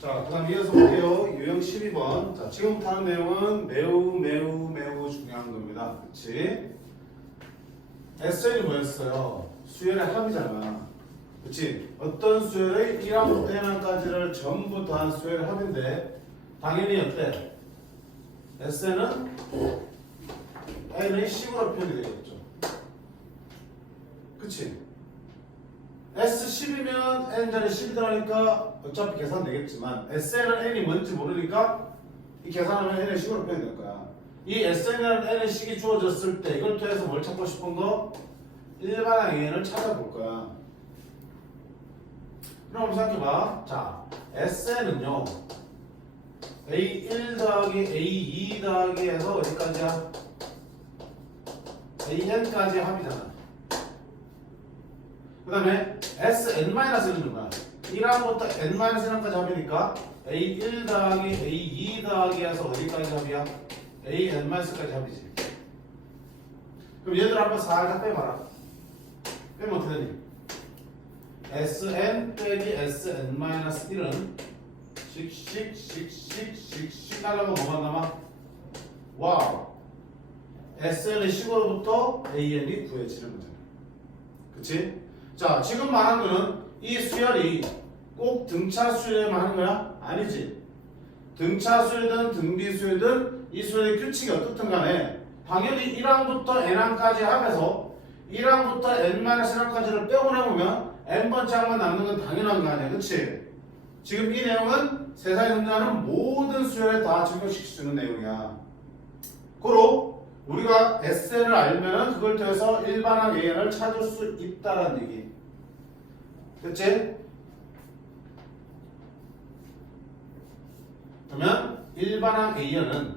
자, 그 다음 이어서 볼게요. 유형 12번. 자, 지금부터 하는 내용은 매우 중요한 겁니다. 그치? SN이 뭐였어요? 수열의 합이잖아. 그치? 어떤 수열의 1항부터 n항까지를 전부 더한 수열의 합인데, 당연히 어때? SN은 n의 식으로 표현이 되겠죠. 그치? S10이면 n자리 10이 들어가니까 어차피 계산되겠지만 SN은 n이 뭔지 모르니까 이 계산하면 n의 식으로 표현될 거야. 이 SN이라는 n의 식이 주어졌을 때 이걸 통해서 뭘 찾고 싶은 거? 일반항 AN을 찾아볼 거야. 그럼 생각해봐. 자, SN은요 A1 더하기 A2 더하기 해서 어디까지야? AN까지 합이잖아. 그 다음에 SN-1은 뭐야? 1항부터 N-1항까지 합이니까 A1 더하기 A2 더하기 해서 어디까지 합이야? AN-까지 합이지. 그럼 얘들 한번 살짝 빼봐라. 빼면 어떻게 되니? SN 빼기 SN-1은 씩 하려고 뭐가 남아? 와우! SN의 식으로부터 AN이 구해지는 거잖아. 그치? 자, 지금 말한 거는 이 수열이 꼭 등차 수열에만 하는 거야? 아니지. 등차 수열이든 등비 수열이든 이 수열의 규칙이 어떻든 간에 당연히 1항부터 n항까지 합해서 1항부터 n-1항까지를 빼고 나오면 n번째 항만 남는 건 당연한 거 아니야. 그치? 지금 이 내용은 세상에 존재하는 모든 수열에 다 적용시킬 수 있는 내용이야. 고로 우리가 SN을 알면 그걸 통해서 일반항 AN을 찾을 수 있다라는 얘기. 됐지? 그러면 일반항 AN은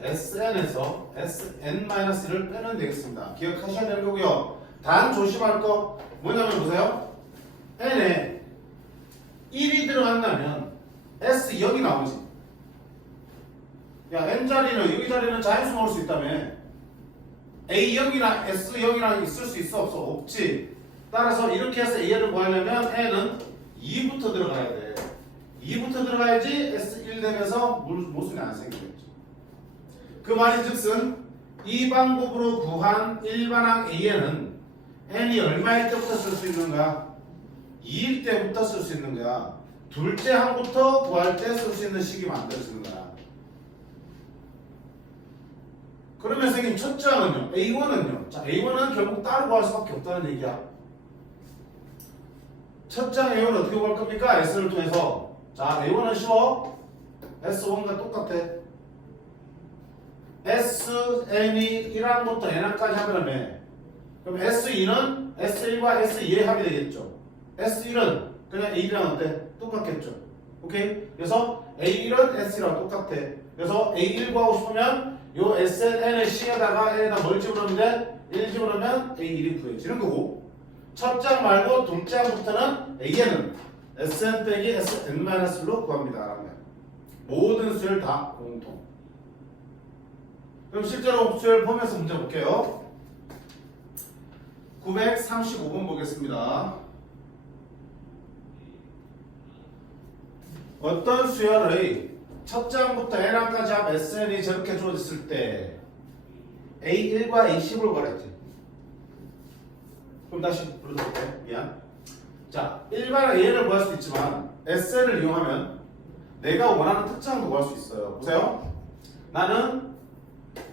SN에서 SN-1을 빼면 되겠습니다. 기억하셔야 되는 거고요. 단 조심할 거 뭐냐면 보세요. N에 1이 들어간다면 S0이 나오지. 야, N자리는 여기 자리는 자연수 넣을 수 있다며. A0이랑 S0이랑 있을 수 있어 없어? 없지. 따라서 이렇게 해서 A를 구하려면 N은 2부터 들어가야 돼. 2부터 들어가야지 S1 되면서 모순이 안 생기겠죠. 그 말이 즉슨 이 방법으로 구한 일반항 AN은 N이 얼마일 때부터 쓸 수 있는가? 2일 때부터 쓸 수 있는 거야. 둘째 항부터 구할 때 쓸 수 있는 식이 만들어지는 거야. 그러면 선생님 첫째 항은요? A1은요? 자, A1은 결국 따로 구할 수밖에 없다는 얘기야. 첫째 항 A1은 어떻게 구할 겁니까? S를 통해서. 자, A1은 쉬워. S1과 똑같아. SN이 1항부터 n항까지 합이라며. 그럼 S2는 S1과 S2의 합이 되겠죠. S1은 그냥 A1이랑 어때? 똑같겠죠. 오케이? 그래서 A1은 S1이랑 똑같아. 그래서 A1 구하고 싶으면 요 SN의 C에다가 N에다 뭘 집어넣으면 돼? 1 집어넣으면 A1이 구해지는 거고, 첫 장 말고 둘째 항부터는 AN은 SN 빼기 SN-로 구합니다. 모든 수열 다 공통. 그럼 실제로 수열 보면서 문제 볼게요. 935번 보겠습니다. 어떤 수열의 첫 장부터 n항까지 합 SN이 저렇게 주어졌을 때 A1과 A10을 구하랬지. 그럼 다시 불러볼게. 미안. 자, 일반은 AN을 구할 수 있지만 SN을 이용하면 내가 원하는 특징도 구할 수 있어요. 보세요. 나는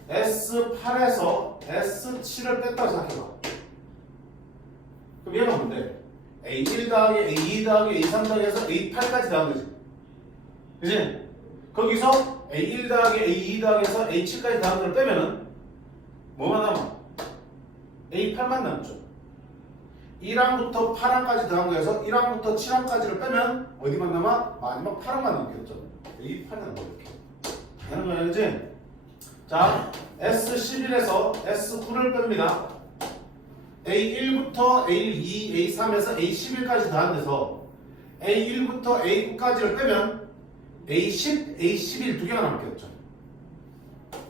S8에서 S7을 뺐다고 생각해봐. 그럼 얘가 뭔데? A1 더하기 A2 더하기 A3 더하기 해서 A8까지 나온 거지. 그치? 거기서 A1 더하기 A2 더하기 해서 A7까지 나온 걸 빼면은 뭐만 남아? A8만 남죠. 1항부터 8항까지 더한 거에서 1항부터 7항까지를 빼면 어디만 남아? 마지막 8항만 남겠죠. A8은 뭐 이렇게 당연한 거 알지? 자, S11에서 S9를 뺍니다. A1부터 A2, A3에서 A11까지 더한 데서 A1부터 A9까지를 빼면 A10, A11 두 개가 남겠죠.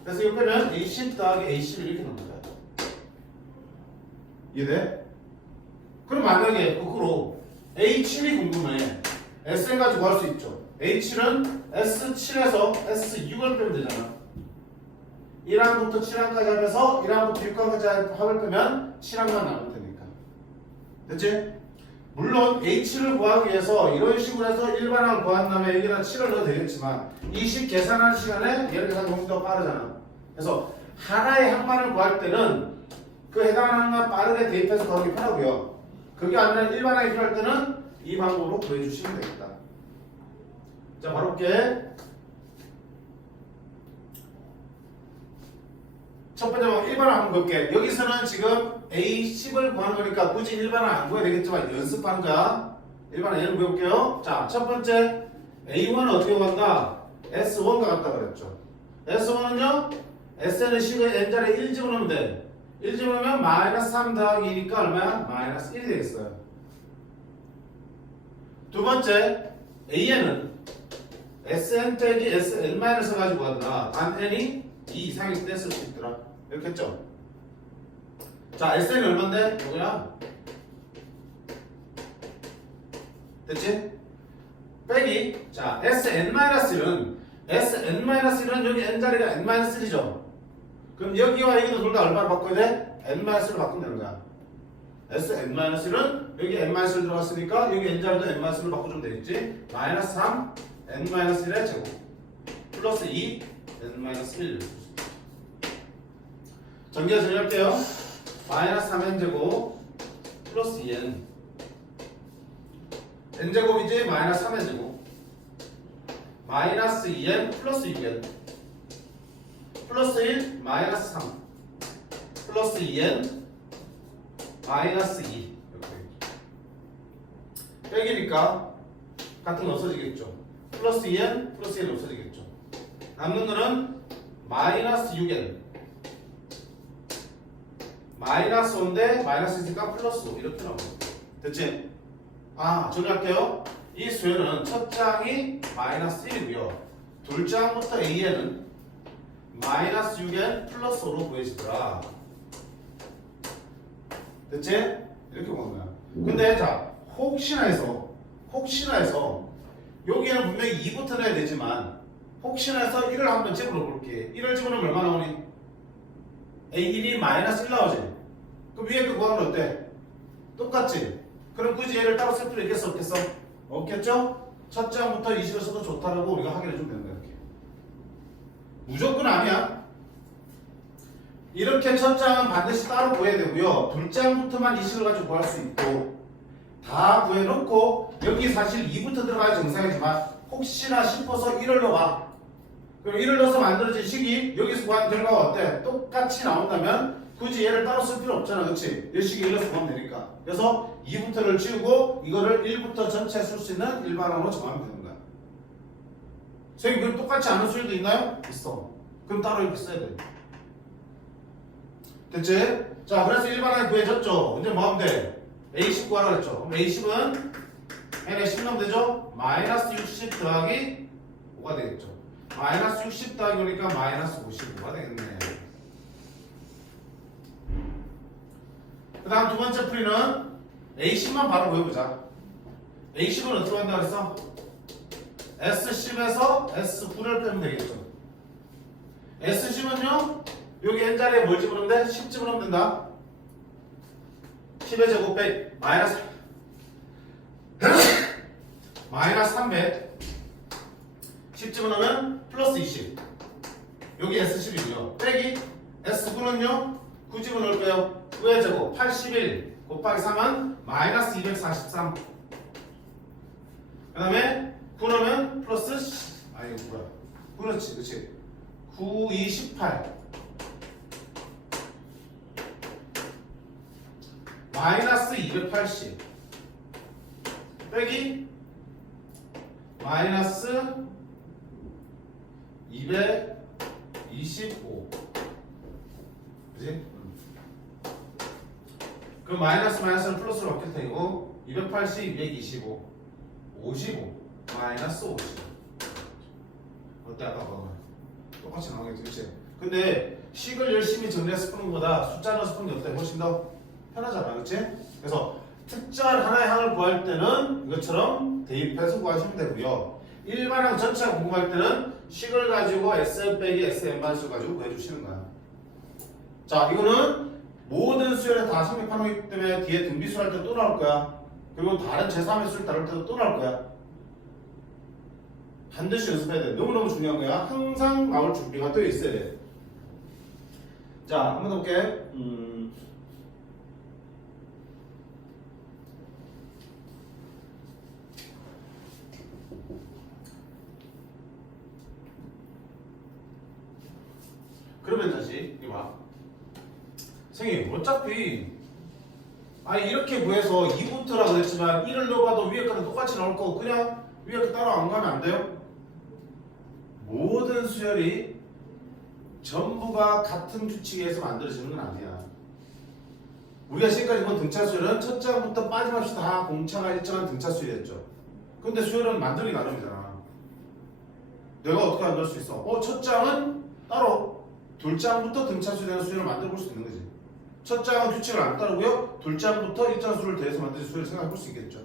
그래서 이거 빼면 A10 더하기 A11 이렇게 남는 거야. 이해돼? 그럼 만약에 거꾸로 A7이 궁금해. Sn 가지고 구할 수 있죠. H는 S7에서 S6을 빼면 되잖아. 1항부터 7항까지 하면서 1항부터 6항까지 합을 빼면 7항만 남을 테니까. 됐지? 물론 H를 구하기 위해서 이런 식으로 해서 일반항을 구한 다음에 여기다 7을 넣어도 되겠지만 이 식 계산하는 시간에 얘를 계산하는 것이 더 빠르잖아. 그래서 하나의 항만을 구할 때는 그 해당하는 항만 빠르게 대입해서 구하기 편하고요. 그게 아니라 일반항이 필요할 때는 이 방법으로 구해주시면 되겠다. 자, 바로 볼게. 첫 번째 방법 1반항 한번 볼게. 여기서는 지금 A10을 구하는 거니까 굳이 1반항 안 구해야 되겠지만 연습하는 거야. 1반항 얘를 구해볼게요. 자, 첫 번째 A1은 어떻게 구한다? S1과 같다 그랬죠. S1은요, S는 식의 n자리에 1 집어넣으면 돼. 1 집어넣으면 마이너스 3 더하기 2니까 얼마야? 마이너스 1이 되겠어요. 두 번째 An은 Sn 빼기 Sn 마이너스 가지고 간다. 단 n이 2 이상일 때 쓸 수 있더라. 이렇게 했죠. 자, Sn이 얼만데? 뭐야? 됐지? 빼기. 자, Sn-1은 Sn-1은 여기 n자리가 n-1이죠. 그럼 여기와 여기도 둘 다 얼마로 바꿔야 돼? n-로 바꾸면 되는 거야. Sn-1은 여기 n-를 들어갔으니까 여기 n자리도 n-로 바꿔주면 되겠지. 마이너스 3 n-1의 제곱 플러스 2 n-1 전기가 정리할게요. 마이너스 3n제곱 플러스 2n n제곱이지 마이너스 3n제곱 마이너스 2n 플러스 6n 플러스 1 마이너스 3 플러스 2n 마이너스 2 이렇게 빼기니까 같은 거 없어지겠죠. 플러스 2n 플러스 1 없어지겠죠. 남는 거는 마이너스 6n 마이너스 5인데 마이너스 있으니까 플러스 5 이렇게 나옵니다. 됐지? 아, 정리할게요. 이 수열은 첫 장이 마이너스 1이고요. 둘 장부터 A에는 마이너스 6n 플러스 5로 구해지더라. 됐지? 이렇게 보는 거야. 근데 자, 혹시나 해서 여기에는 분명히 2부터 내야 되지만 혹시나 해서 1을 한번 집어넣어 볼게. 1을 집어넣으면 얼마 나오니? A1이 마이너스 1 나오지? 그럼 위에 그 구하면 어때? 똑같지? 그럼 굳이 얘를 따로 쓸 필요 있겠어? 없겠어? 없겠죠? 첫 장부터 20을 써도 좋다라고 우리가 확인해 주면 되는 거야. 이렇게. 무조건 아니야. 이렇게 첫 장은 반드시 따로 구해야 되고요. 둘 장부터만 20을 가지고 구할 수 있고 다 구해놓고 여기 사실 2부터 들어가야 정상이지만 혹시나 싶어서 1을 넣어봐. 그럼 1을 넣어서 만들어진 식이 여기서 구한 결과가 어때? 똑같이 나온다면 굳이 얘를 따로 쓸 필요 없잖아. 그치? 이 식이 1로 구하면 되니까. 그래서 2부터를 지우고 이거를 1부터 전체 쓸 수 있는 일반항으로 정하면 되는 거야. 선생님 그럼 똑같지 않은 수열도 있나요? 있어. 그럼 따로 이렇게 써야 돼. 됐지? 자, 그래서 일반항이 구해졌죠. 이제 뭐 하면 돼? A10 구하라 그랬죠. 그럼 A10은 n에 10 넣으면 되죠? 마이너스 60 더하기 5가 되겠죠. 마이너스 60 더하기 오니까 마이너스 55가 되겠네. 그 다음 두 번째 풀이는 A10만 바로 구해보자. A10은 어떻게 한다 그랬어? S10에서 S9를 빼면 되겠죠. S10은요, 여기 n자리에 뭘 집어넣으면 돼? 10 집어넣으면 된다. 10의 제곱 빼 마이너스 마이너스 300 10 집어넣으면 플러스 20 여기 S10이고요. 빼기 S9는요 9 집어넣을게요. 9의 제곱 81 곱하기 3은 마이너스 243 그 다음에 9 넣으면 플러스 아니 뭐야 그렇지 그렇지 9, 2, 18 마이너스 280 빼기 마이너스 225 그치? 그럼 마이너스 마이너스는 플러스로 바뀔 테고 280, 225 55 마이너스 50 어때 아까 봐봐 똑같이 나오겠지 그치? 근데 식을 열심히 정리해서 푸는 것보다 숫자 넣어서 푸는 게 어때? 훨씬 더 편하잖아 그치? 그래서 특정한 하나의 항을 구할 때는 이것처럼 대입해서 구하시면 되고요. 일반항 전체가 궁금할 때는 식을 가지고 SN 빼기 SN-를 가지고 구해주시는 거야. 자, 이거는 모든 수열에 다 성립하기 때문에 뒤에 등비수 할 때 또 나올 거야. 그리고 다른 제3의 수를 다룰 때도 또 나올 거야. 반드시 연습해야 돼. 너무너무 중요한 거야. 항상 나올 준비가 또 있어야 돼. 자, 한 번 더 볼게. 그러면 다시 이봐. 선생님 어차피 이렇게 구해서 2부터라고 했지만 1을 넣어봐도 위에 거는 똑같이 나올 거고 그냥 위에 거 따로 안 가면 안 돼요? 모든 수열이 전부가 같은 규칙에서 만들어지는 건 아니야. 우리가 지금까지 본 등차 수열은 첫 장부터 빠짐없이 다 공차가 일정한 등차 수열이었죠. 근데 수열은 만들기 나름이잖아. 내가 어떻게 만들 수 있어? 첫 장은 따로 둘 장부터 등차 수열이라는 수열을 만들어 볼 수 있는 거지. 첫 장은 규칙을 안 따르고요. 둘 장부터 일정 수를 더해서 만든 수열을 생각해 볼 수 있겠죠.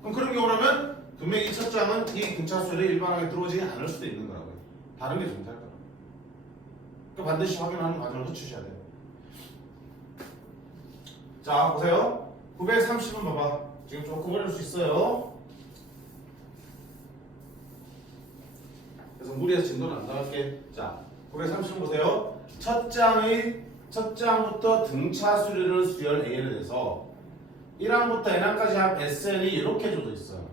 그럼 그런 경우라면 분명히 이 첫 장은 이 등차 수열에 일반하게 들어오지 않을 수도 있는 거라고요. 다른 게 존재할 거라고. 그러니까 반드시 확인하는 과정을 거치셔야 돼요. 자, 보세요. 930은 봐봐. 지금 조금 어려울 수 있어요. 그래서 무리해서 진도는 안 나갈게. 자, 930은 보세요. 첫 장부터 등차 수리를 수열 A를 해서 1항부터 N항까지 합 SN이 이렇게 줘져 있어요.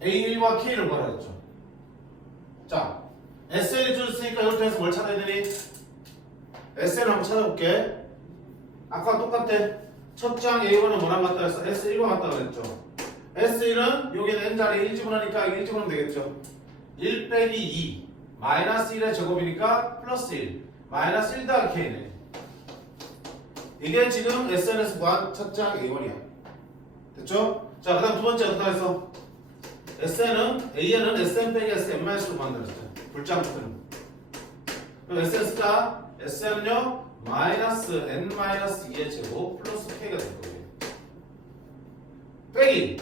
A1과 K를 구하라 했죠. 자, SN이 줘졌으니까 이걸 통해서 뭘 찾아야 되니? SN을 한번 찾아볼게. 아까 똑같아. 첫 장 A1은 뭐랑 같다 해서 S1과 같다 그랬죠. S1은 여기는 N자리에 1 집어넣으니까 1 집어넣으면 되겠죠. 1 빼기 2 마이너스 1의 제곱이니까 플러스 1 마이너스 1 더하기 K네. 이게 지금 SN에서 구한 첫 장 A1이야. 됐죠? 자, 그 다음 두 번째 어떻게 해서 AN은 SN 빼기 SN-로 만들었어요. 불장부터는. 그럼 SN 쓰자. SN은요 마이너스 N-2의 제곱 플러스 K가 될 거예요. 빼기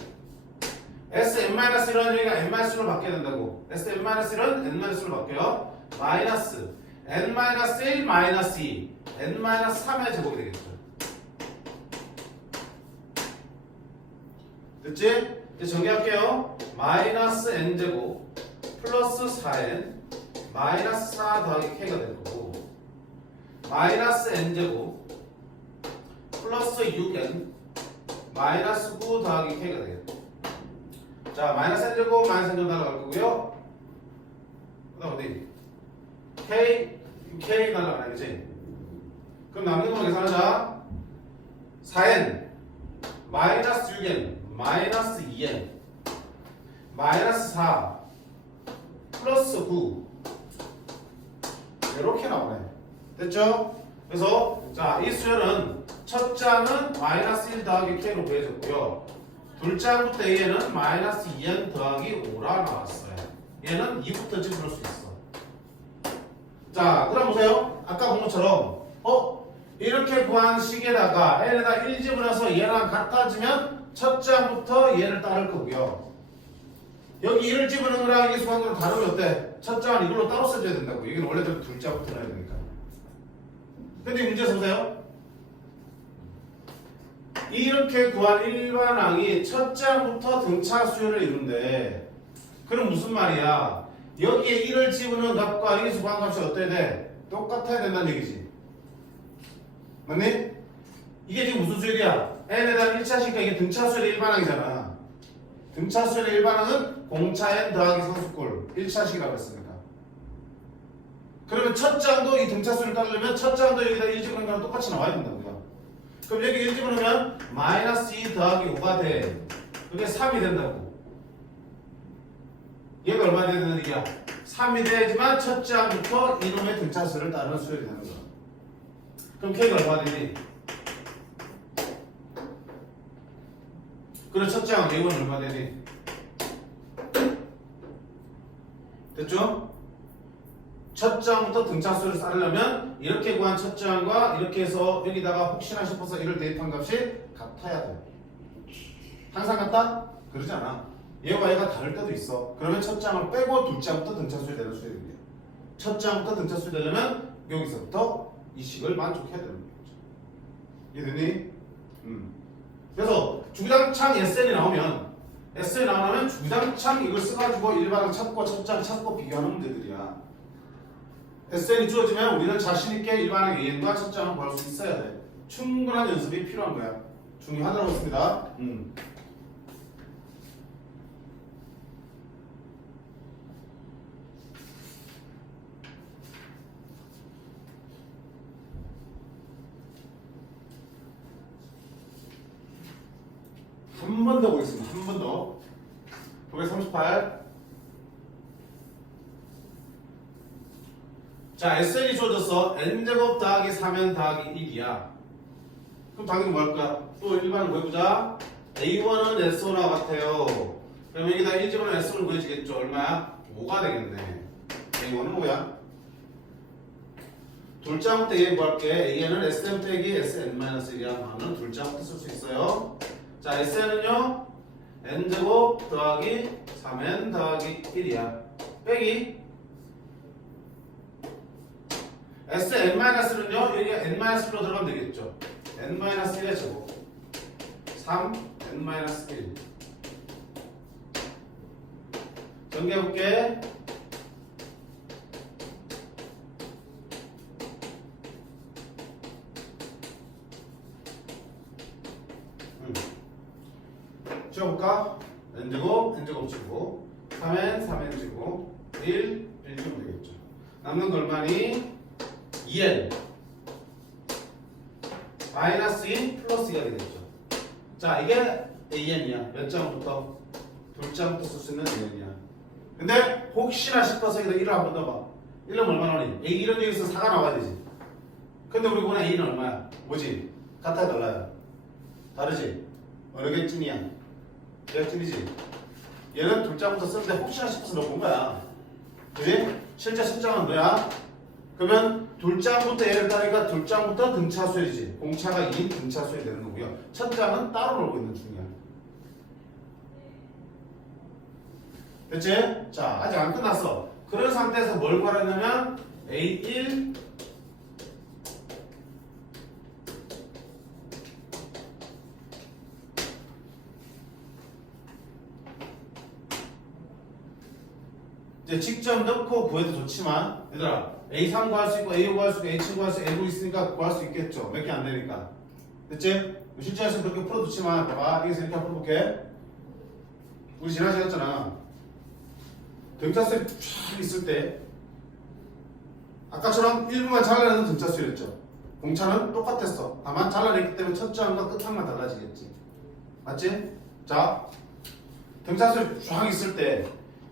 SN-1은 여기가 N-1로 바뀌어야 된다고. SN-1은 N-1로 바뀌어요. 마이너스 N-1 마이너스 2 N-3의 제곱이 되겠죠. 됐지? 이제 정리할게요. 마이너스 N제곱 플러스 4N 마이너스 4 더하기 K가 될 거고 마이너스 N제곱 플러스 6N 마이너스 9 더하기 K가 되겠죠. 자, 마이너스 N제곱 마이너스 N제곱 날아갈 거고요. 그 다음 어디? K 날아가네, 그치? 그럼 남는 거 계산하자. 4N 마이너스 6N 마이너스 2N 마이너스 4 플러스 9 이렇게 나오네. 됐죠? 그래서 자, 이 수열은 첫 장은 마이너스 1 더하기 K로 구해졌고요. 둘 장부터 A는 마이너스 2N 더하기 5라 나왔어요. 얘는 2부터 집어넣을 수 있어. 자, 그럼 보세요. 아까 본 것처럼 이렇게 구한 식에다가 N에다 1 집어넣어서 얘랑 같아지면 첫 장부터 얘를 따를 거고요. 여기 1을 집어넣은 거랑 이게 수학으로 다르면 어때? 첫 장은 이걸로 따로 써줘야 된다고. 여기는 원래대로 둘 장부터 넣어야 되니까. 근데 문제에서 보세요. 이렇게 구한 일반항이 첫 장부터 등차 수열을 이룬대. 그럼 무슨 말이야? 여기에 1을 집어넣은 값과 여기서 구한 값이 어때야 돼? 똑같아야 된다는 얘기지. 맞니? 이게 지금 무슨 수열이야? N에다 1차시니까 이게 등차 수열의 일반항이잖아. 등차 수열의 일반항은 공차 N 더하기 상수꼴 1차식이라고 했으니까. 그러면 첫 장도 이 등차 수를 따르려면 첫 장도 여기다 1 집어넣은 거랑 똑같이 나와야 된다고요. 그럼 여기 1 집어넣으면 마이너스 2 더하기 5가 돼. 그게 3이 된다고. 얘가 얼마 돼야 되는 얘기야? 3이 돼야지만 첫 장부터 이놈의 등차 수를 따르는 수열이 되는 거야. 그럼 K가 얼마 되니? 그럼 첫 장은 A1 얼마 되니? 됐죠? 첫 장부터 등차수를 따르려면 이렇게 구한 첫 장과 이렇게 해서 여기다가 혹시나 싶어서 1을 대입한 값이 같아야 돼요. 항상 같다? 그러지 않아. 얘와 얘가 다를 때도 있어. 그러면 첫 장을 빼고 둘째 장부터 등차수에 되는 수열이야. 첫 장부터 등차수에 되려면 여기서부터 이 식을 만족해야 되는 거죠. 이해됐니? 그래서 주구장창 SN이 나오면 주구장창 이걸 써가지고 일반항 찾고 첫 장 찾고 비교하는 문제들이야. SN이 주어지면 우리는 자신있게 일반항 AN과 첫 장을 구할 수 있어야 돼. 충분한 연습이 필요한 거야. 중요하다고 했습니다. 한 번 더 보겠습니다. 한 번 더. 938. 자, SN이 주어졌어. n제곱 더하기 3n 더하기 1이야. 그럼 당연히 뭐 할 거야? 또 일반을 구해보자. A1은 S5나 같아요. 그럼 여기다 1집어넣으면 S5를 구해지겠죠. 얼마야? 5가 되겠네. A1은 뭐야? 둘째 항부터 얘 구할게. A는 Sn 빼기 Sn-1이야. 하는 둘째 항부터 쓸 수 있어요. 자, Sn은요 n제곱 더하기 3n 더하기 1이야. 빼기 Sn-는요 여기 n-1로 들어가면 되겠죠. n-1의 제곱 3n-1 정리해볼게. 지워볼까? n제곱 n제곱 치고 3n 3n 치고 1 주면 되겠죠. 남는 거 얼마니? 2n 마이너스 2 플러스 2가 되겠죠. 자, 이게 an이야. 몇 장부터? 둘 장부터 쓸 수 있는 an이야. 근데 혹시나 싶어서 여기다 1을 한 번 더 봐. 1은 얼마 나오니? a1은 여기서 4가 나와야 되지. 근데 우리 보는 a는 얼마야? 뭐지? 같아요 달라요? 다르지? 어느 게 찐이야? 얘가 찐이지? 얘는 둘 장부터 쓰는데 혹시나 싶어서 넣어본 거야. 그지? 실제 숫자는 뭐야? 그러면 둘 장부터 얘를 따르니까 둘 장부터 등차수열이지. 공차가 2인 등차수열이 되는 거고요. 첫 장은 따로 놀고 있는 중이야. 됐지? 자, 아직 안 끝났어. 그런 상태에서 뭘 구하려면 A1 이제 직접 넣고 구해도 좋지만 얘들아 A3 구할 수 있고 A5 구할 수 있고 A7 구할 수 있고 A9 있으니까 구할 수 있겠죠. 몇 개 안 되니까. 됐지? 실제에서 그렇게 풀어두지만 봐봐. 여기서 이렇게 풀어볼게. 우리 지난 시간 했잖아. 등차수열이 쫙 있을 때 아까처럼 1분만 잘라내는 등차수열이었죠. 공차는 똑같았어. 다만 잘라냈기 때문에 첫 장과 끝항만 달라지겠지. 맞지? 자, 등차수열이 쫙 있을 때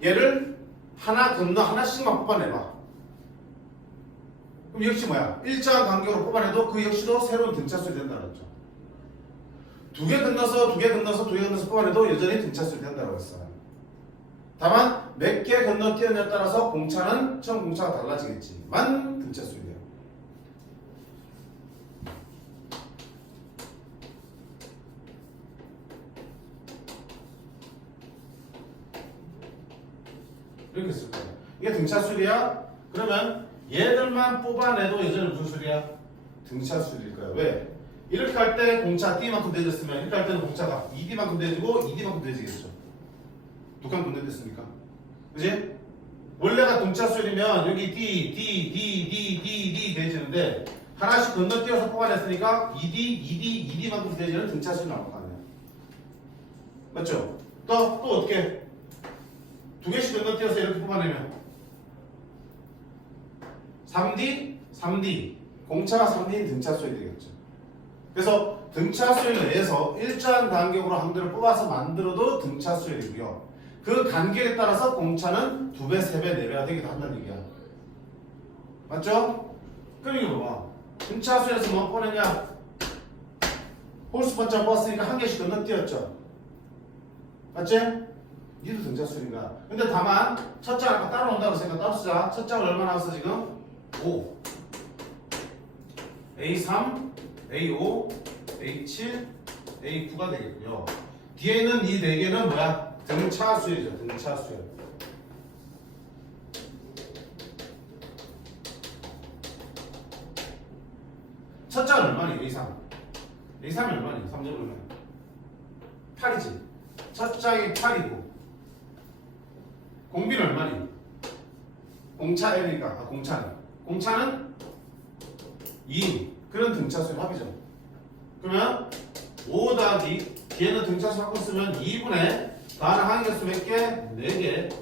얘를 하나 건너 하나씩만 뽑아내봐. 그럼 역시 뭐야? 일정한 간격으로 뽑아내도 그 역시도 새로운 등차수열이 된다고 했죠. 두 개 건너서 뽑아내도 여전히 등차수열이 된다고 했어. 다만 몇 개 건너뛰느냐에 따라서 공차는 처음 공차가 달라지겠지만 등차수열이에요. 이렇게 쓸 거야. 이게 등차수열이야? 그러면 얘들만 뽑아내도 여전히 무슨 수열이야? 등차수열일 거야. 왜? 이렇게 할 때 공차 D만큼 되어졌으면 이렇게 할 때는 공차가 2D만큼 되어지고 2D만큼 되어지겠죠. 두 칸 분대됐으니까. 그지? 원래가 등차수열이면 여기 D 되어지는데 하나씩 건너뛰어서 뽑아냈으니까 2D만큼 되어지는 등차수열이 나올 거 아니야. 맞죠? 또 어떻게? 두 개씩 건너뛰어서 이렇게 뽑아내면 3D 공차가 3D인 등차수열이 되겠죠. 그래서 등차수열 내에서 일정한 간격으로 항들을 뽑아서 만들어도 등차수열이고요. 그 간격에 따라서 공차는 2배, 3배, 4배가 되기도 한다는 얘기야. 맞죠? 그럼 이거 봐봐. 등차수열에서 뭐 뽑느냐? 홀수 번째 뽑았으니까 한 개씩 건너뛰었죠. 맞지? 니도 등차수열인가? 근데 다만 첫 장 아까 따로 온다고 생각 따로 쓰자. 첫 장은 얼마 나왔어 지금? 5 A3 A5 A7 A9가 되겠고요. 뒤에 있는 이 네 개는 뭐야? 등차 수열이죠. 등차 수열. 첫 장은 얼마니? A3. A3이 얼마니? 3점 얼마니? 8이지. 첫 장이 8이고 공비는 얼마니? 공차 L이니까 공차는 2. 그런 등차수의 합이죠. 그러면 5 더하기 뒤에는 등차수 합을 쓰면 2분의 더하는 항의계수 몇 개? 4개.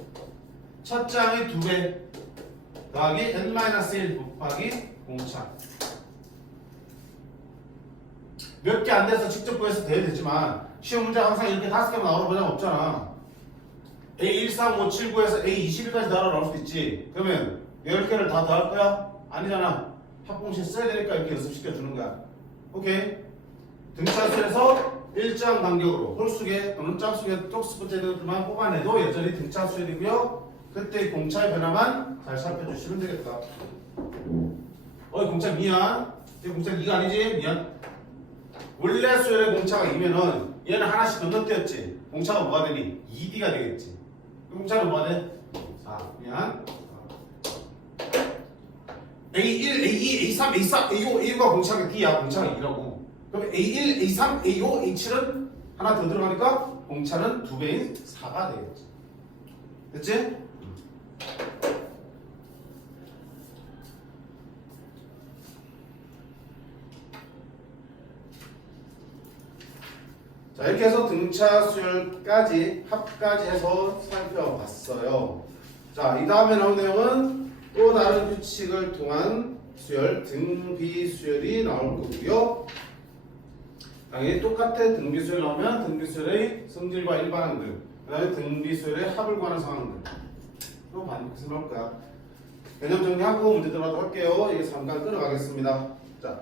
첫 장이 2배 더하기 n-1 곱하기 공차. 몇 개 안 돼서 직접 구해서 돼야 되지만 시험 문제 항상 이렇게 5개만 나오는 보장 없잖아. A13579에서 A21까지 다 나올 수 있지. 그러면 10개를 다 더할 거야? 아니잖아. 합공식 써야 되니까 이렇게 연습시켜 주는 거야. 오케이. 등차수에서 일정 간격으로 홀수계 또는 짝수계 쪽수분제들만 뽑아내도 여전히 등차수열이고요. 그때 공차의 변화만 잘 살펴주시면 되겠다. 어이 공차 미안. 이 공차 2가 아니지? 미안. 원래 수열의 공차가 2면은 얘는 하나씩 건너뛰었지. 공차가 뭐가 되니? 2D가 되겠지. 공차는 뭐가 돼? 4. 미안. A1, A2, A3, A4, A5, A6가 공차가 D야. 공차가 2라고. 그럼 A1, A3, A5, A7은 하나 더 들어가니까 공차는 2배인 4가 되겠지. 됐지? 자, 이렇게 해서 등차 수열까지 합까지 해서 살펴봤어요. 자, 이 다음에 나온 내용은 또 다른 규칙을 통한 수열, 등비수열이 나올 거고요. 당연히 똑같아. 등비수열 나오면 등비수열의 성질과 일반항들, 그 다음에 등비수열의 합을 구하는 상황들, 또 반드시 나올 거야. 개념 정리하고 문제 들어가도록 할게요. 이게 잠깐 끊어가겠습니다. 자,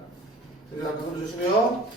잠깐 손 주시고요.